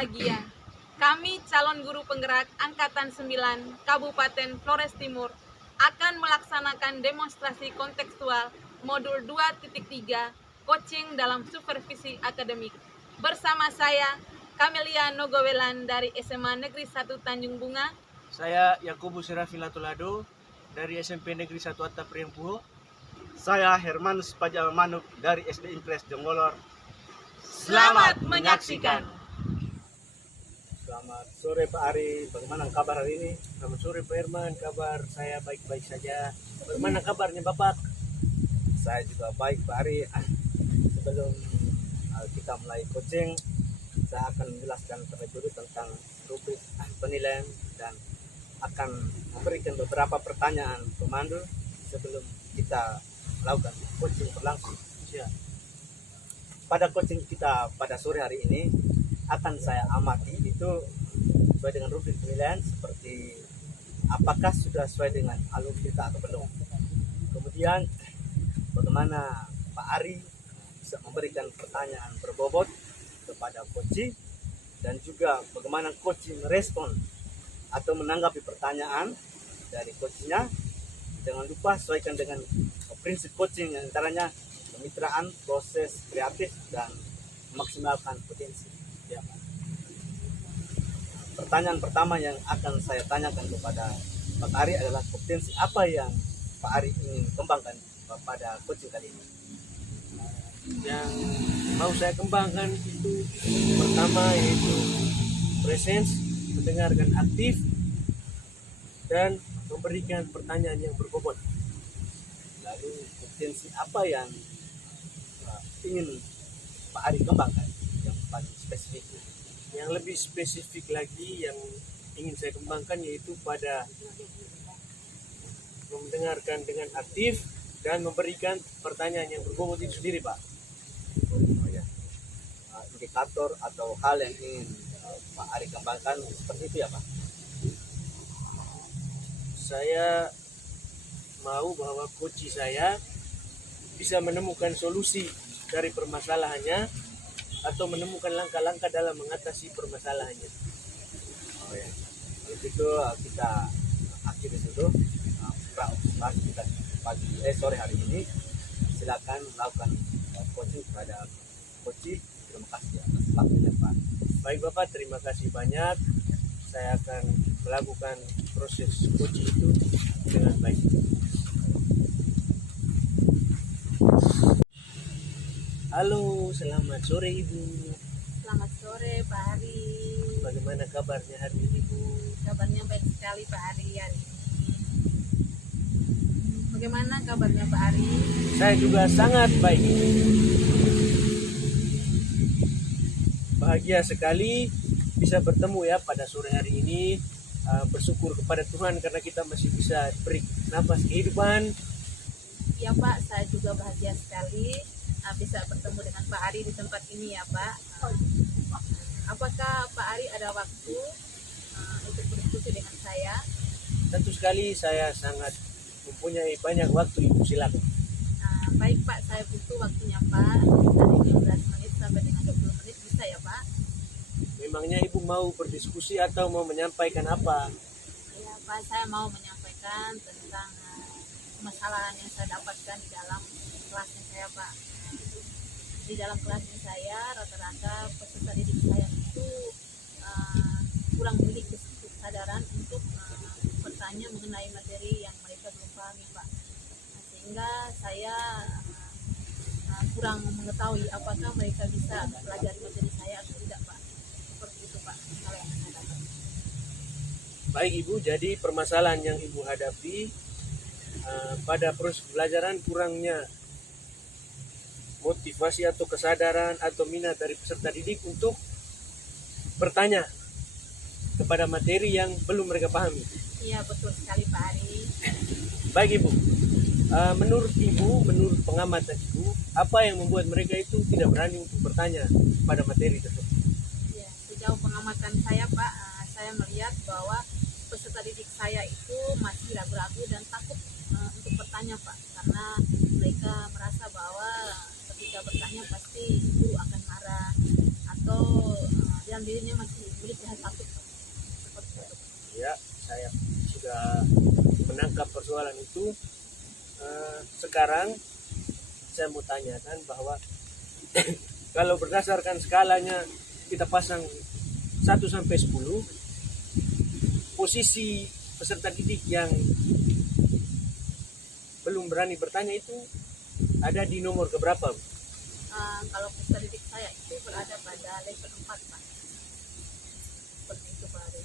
berbahagia. Kami calon guru penggerak Angkatan 9 Kabupaten Flores Timur akan melaksanakan demonstrasi kontekstual modul 2.3 coaching dalam supervisi akademik. Bersama saya, Camelia Nogowelan dari SMA Negeri 1 Tanjung Bunga. Saya Yakubus Rafilatulado dari SMP Negeri 1 Atta Priampuho. Saya Hermanus Pajamanuk dari SD Impres Jonggolor. Selamat menyaksikan. Selamat sore Pak Ari, bagaimana kabar hari ini? Selamat sore Pak Herman, kabar saya baik-baik saja. Bagaimana kabarnya Bapak? Saya juga baik Pak Ari. Sebelum kita mulai coaching, saya akan menjelaskan terlebih dulu tentang rubrik penilaian dan akan memberikan beberapa pertanyaan pemandu sebelum kita lakukan coaching berlangsung. Ya. Pada coaching kita pada sore hari ini akan saya amati itu sesuai dengan rubrik penilaian seperti apakah sudah sesuai dengan alur kita atau belum. Kemudian bagaimana Pak Ari bisa memberikan pertanyaan berbobot kepada coaching dan juga bagaimana coaching merespon atau menanggapi pertanyaan dari coachingnya. Jangan lupa sesuaikan dengan prinsip coaching yang antaranya kemitraan, proses kreatif, dan memaksimalkan potensi. Ya, Pak. Pertanyaan pertama yang akan saya tanyakan kepada Pak Ari adalah potensi apa yang Pak Ari ingin kembangkan pada coaching kali ini. Yang mau saya kembangkan itu pertama yaitu presence, mendengarkan aktif, dan memberikan pertanyaan yang berbobot. Lalu potensi apa yang ingin Pak Ari kembangkan yang paling spesifik? Yang lebih spesifik lagi yang ingin saya kembangkan yaitu pada mendengarkan dengan aktif dan memberikan pertanyaan yang berbobot itu sendiri, Pak. Oh, ya. Indikator atau hal yang ingin Pak Ari kembangkan seperti itu ya Pak? Saya mau bahwa coach saya bisa menemukan solusi dari permasalahannya atau menemukan langkah-langkah dalam mengatasi permasalahannya. Oh ya. Kalau gitu kita akhiri dulu observasi kita sore hari ini. Silakan melakukan coaching kepada coach. Terima kasih atas waktunya Pak. Baik Bapak, terima kasih banyak. Saya akan melakukan proses coaching itu dengan baik. Halo, selamat sore Ibu. Selamat sore Pak Ari. Bagaimana kabarnya hari ini Bu? Kabarnya baik sekali Pak Ari hari ini. Bagaimana kabarnya Pak Ari? Saya juga sangat baik. Bahagia sekali bisa bertemu ya pada sore hari ini. Bersyukur kepada Tuhan karena kita masih bisa beri nafas kehidupan. Ya Pak, saya juga bahagia sekali bisa bertemu dengan Pak Ari di tempat ini ya Pak. Apakah Pak Ari ada waktu untuk berdiskusi dengan saya? Tentu sekali saya sangat mempunyai banyak waktu Ibu, silakan. Baik Pak, saya butuh waktunya Pak dari 15 menit sampai dengan 20 menit bisa ya Pak? Memangnya Ibu mau berdiskusi atau mau menyampaikan apa? Ya Pak, saya mau menyampaikan tentang permasalahan yang saya dapatkan di dalam kelasnya saya Pak. Di dalam kelasnya saya rata-rata peserta didik saya itu kurang memiliki kesadaran untuk bertanya mengenai materi yang mereka belum pahami Pak. Sehingga saya kurang mengetahui apakah mereka bisa pelajari materi saya atau tidak Pak. Seperti itu Pak, kalau yang saya dapat. Baik Ibu, jadi permasalahan yang Ibu hadapi pada proses pembelajaran kurangnya motivasi atau kesadaran atau minat dari peserta didik untuk bertanya kepada materi yang belum mereka pahami. Iya betul sekali Pak Ari. Baik Ibu, menurut Ibu, menurut pengamatan Ibu, apa yang membuat mereka itu tidak berani untuk bertanya pada materi tersebut? Ya, sejauh pengamatan saya Pak, saya melihat bahwa peserta didik saya itu masih ragu-ragu dan takut untuk bertanya Pak, karena mereka merasa bahwa ketika bertanya pasti guru akan marah atau dalam dirinya masih sekarang saya mau tanyakan bahwa kalau berdasarkan skalanya kita pasang 1 sampai 10, posisi peserta didik yang belum berani bertanya itu ada di nomor keberapa, Bu? Kalau peserta didik saya itu berada pada level 4 Pak. Seperti itu Pak Ari.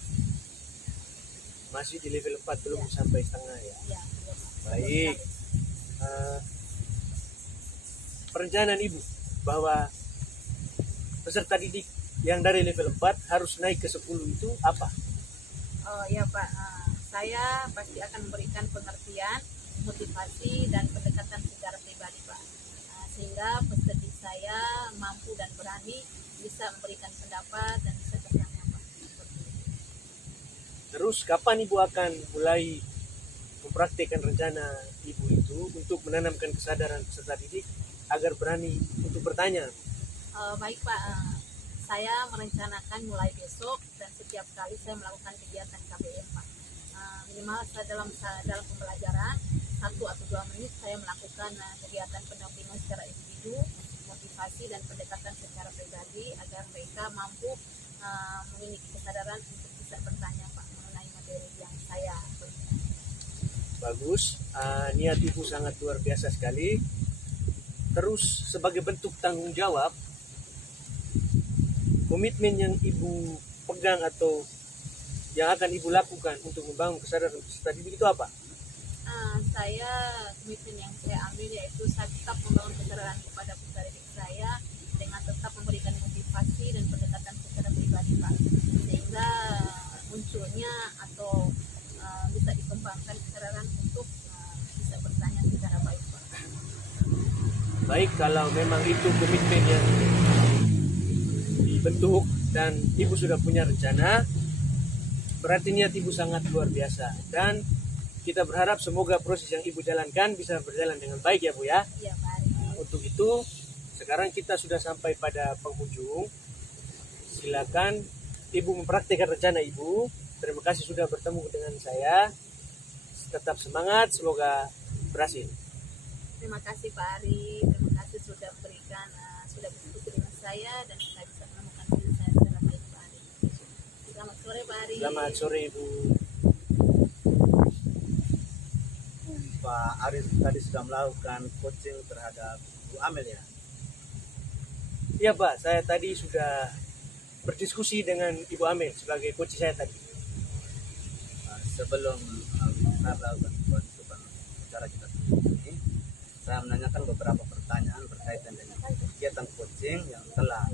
Masih di level 4, belum sampai setengah ya. Ya, iya, Pak. Baik. Perencanaan Ibu bahwa peserta didik yang dari level 4 harus naik ke 10 itu apa? Oh iya Pak, saya pasti akan memberikan pengertian, motivasi dan pendekatan secara pribadi Pak, sehingga peserta didik saya mampu dan berani bisa memberikan pendapat dan bisa bertanya Pak. Seperti itu. Terus kapan Ibu akan mulai mempraktikkan rencana Ibu itu untuk menanamkan kesadaran peserta didik agar berani untuk bertanya? Baik Pak, saya merencanakan mulai besok dan setiap kali saya melakukan kegiatan KBM Pak. Minimal saya dalam pembelajaran 1 atau 2 menit saya melakukan kegiatan pendampingan secara individu, motivasi dan pendekatan secara pribadi agar mereka mampu memiliki kesadaran untuk bisa bertanya Pak mengenai materi yang saya berikan. Bagus, niat Ibu sangat luar biasa sekali. Terus sebagai bentuk tanggung jawab, komitmen yang Ibu pegang atau yang akan Ibu lakukan untuk membangun kesadaran peserta didik itu apa? Saya komitmen yang saya ambil yaitu saya tetap membangun kesadaran kepada peserta didik saya dengan tetap memberikan motivasi dan pendekatan secara pribadi Pak, sehingga munculnya atau bisa dikembangkan kesadaran untuk bisa bertanya secara baik Pak. Baik, kalau memang itu komitmen yang dibentuk dan Ibu sudah punya rencana, berarti niat Ibu sangat luar biasa. Dan kita berharap semoga proses yang Ibu jalankan bisa berjalan dengan baik ya Bu ya. Iya Pak Ari. Untuk itu, sekarang kita sudah sampai pada penghujung. Silakan Ibu mempraktikkan rencana Ibu. Terima kasih sudah bertemu dengan saya. Tetap semangat, semoga berhasil. Terima kasih Pak Ari, terima kasih sudah memberikan, sudah berdiskusi dengan saya dan saya bisa menemukan diri saya secara baik Pak Ari. Selamat sore Pak Ari. Selamat sore Ibu. Pak Aris tadi sudah melakukan coaching terhadap Bu Amel ya. Iya Pak, saya tadi sudah berdiskusi dengan Ibu Amel sebagai coach saya tadi. Sebelum kita melakukan penutupan acara kita ini, saya menanyakan beberapa pertanyaan berkaitan dengan kegiatan coaching yang telah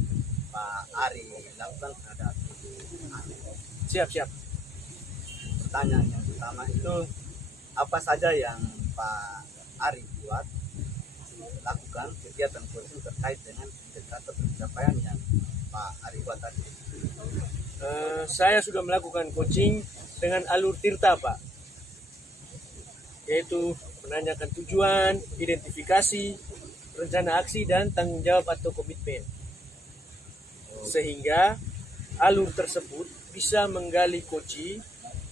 Pak Ari lakukan terhadap Ibu Amel. Siap. Pertanyaan yang pertama itu, apa saja yang Pak Ari buat lakukan kegiatan coaching terkait dengan indikator pencapaian yang Pak Ari buat tadi? Saya sudah melakukan coaching dengan alur Tirta Pak, yaitu menanyakan tujuan, identifikasi, rencana aksi, dan tanggung jawab atau komitmen. Sehingga alur tersebut bisa menggali coaching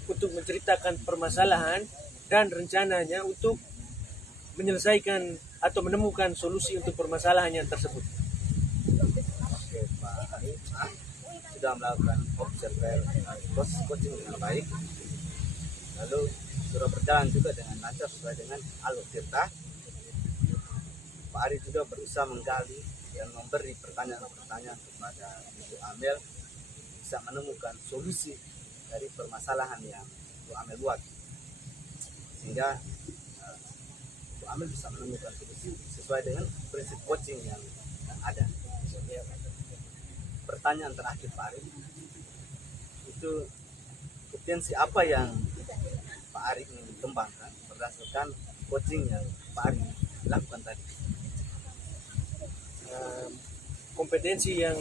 untuk menceritakan permasalahan dan rencananya untuk menyelesaikan atau menemukan solusi untuk permasalahan yang tersebut. Oke, Pak Ari sudah melakukan coaching dengan baik, lalu sudah berjalan juga dengan lancar sesuai dengan alur Tirta. Pak Ari juga berusaha menggali dan memberi pertanyaan-pertanyaan kepada Ibu Amel, bisa menemukan solusi dari permasalahan yang Ibu Amel buat, sehingga Ibu Amel bisa menemukan solusi sesuai dengan prinsip coaching yang ada. Pertanyaan terakhir Pak Ari, itu kompetensi apa yang Pak Ari ingin kembangkan berdasarkan coaching yang Pak Ari lakukan tadi? Kompetensi yang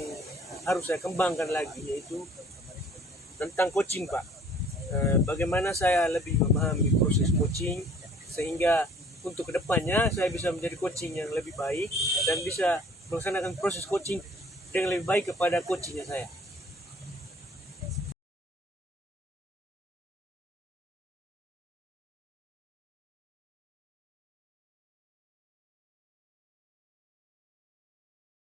harus saya kembangkan lagi yaitu tentang coaching Pak. Bagaimana saya lebih memahami proses coaching sehingga untuk kedepannya saya bisa menjadi coaching yang lebih baik dan bisa melaksanakan proses coaching dengan lebih baik kepada coachingnya saya.